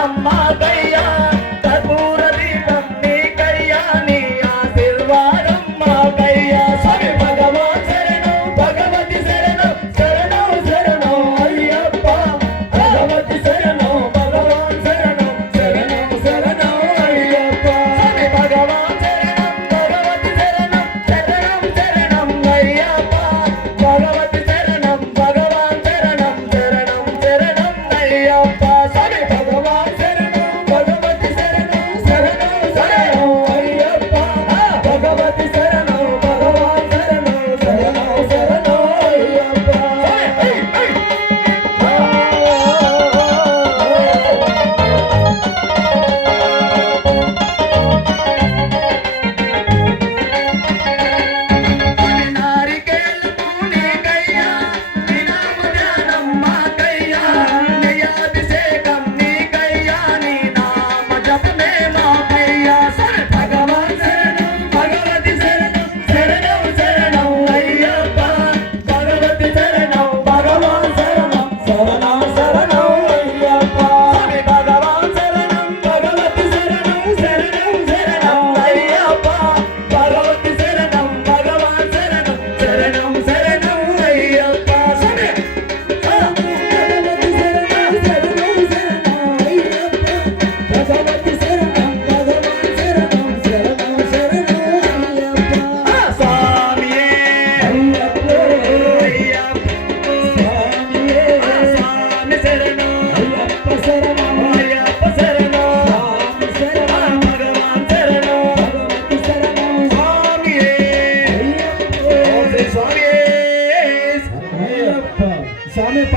come on.